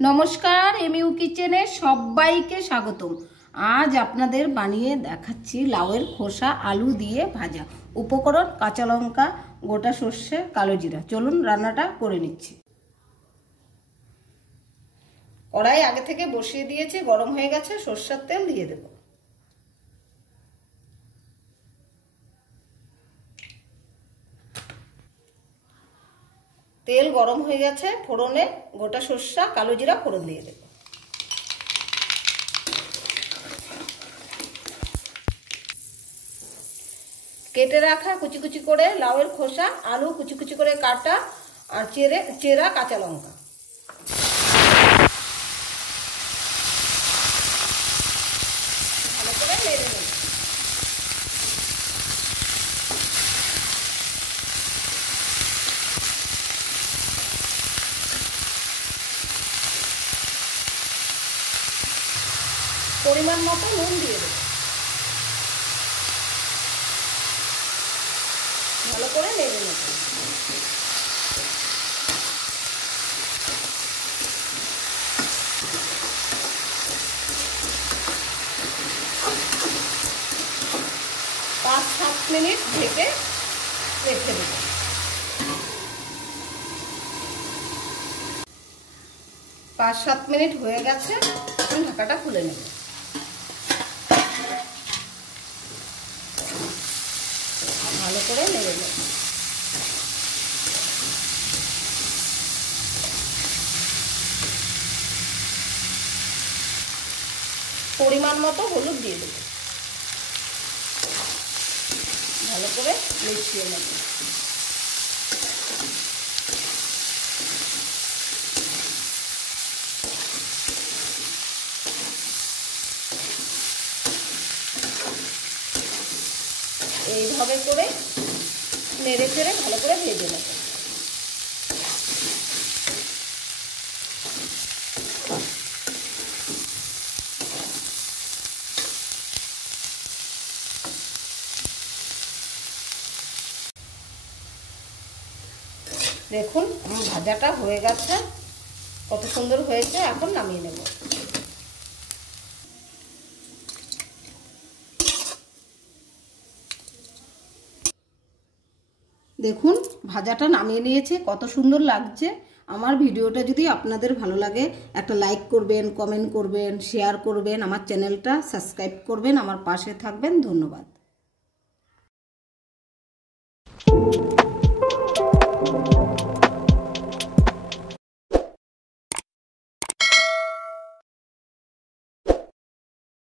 নমস্কার, এমইউ কিচেনে সবাইকে স্বাগতম। আজ আপনাদের বানিয়ে দেখাচ্ছি লাউয়ের খোসা আলু দিয়ে ভাজা। উপকরণ: কাঁচা লঙ্কা, গোটা সর্ষে, কালো জিরা। চলুন রান্নাটা করে নিচ্ছি। কড়াই আগে থেকে বসিয়ে দিয়েছি, গরম হয়ে গেছে। সর্ষের তেল দিয়ে দেব। তেল গরম হয়ে গেছে, ফোড়নে গোটা সর্ষে, কালো জিরা ফোড়ন দিয়ে দেব। কেটে রাখা কুচি কুচি করে লাউয়ের খোসা, আলু কুচি কুচি করে কাটা, আর চেরা কাঁচা লঙ্কা। ভালো করে নেড়ে নেব। পরিমাণ মতো নুন দিয়ে দেব। ভালো করে নেড়ে নেব। পাঁচ সাত মিনিট ঢেকে রেখে দেব। 5-7 মিনিট হয়ে গেছে, এখন ঢাকাটা খুলে নেব। ভালো করে নেড়ে নেব। পরিমাণ মতো হলুদ দিয়ে দেব। ভালো করে মিশিয়ে নেব। এইভাবে করে নেড়ে চেড়ে ভালো করে ভেজে নেব। দেখুন আমার ভাজাটা হয়ে গেছে, কত সুন্দর হয়েছে। এখন নামিয়ে নেব। দেখুন ভাজাটা নামিয়ে নিয়েছে, কত সুন্দর লাগছে। আমার ভিডিওটা যদি আপনাদের ভালো লাগে একটা লাইক করবেন, কমেন্ট করবেন, শেয়ার করবেন, আমার চ্যানেলটা সাবস্ক্রাইব করবেন, আমার পাশে থাকবেন। ধন্যবাদ।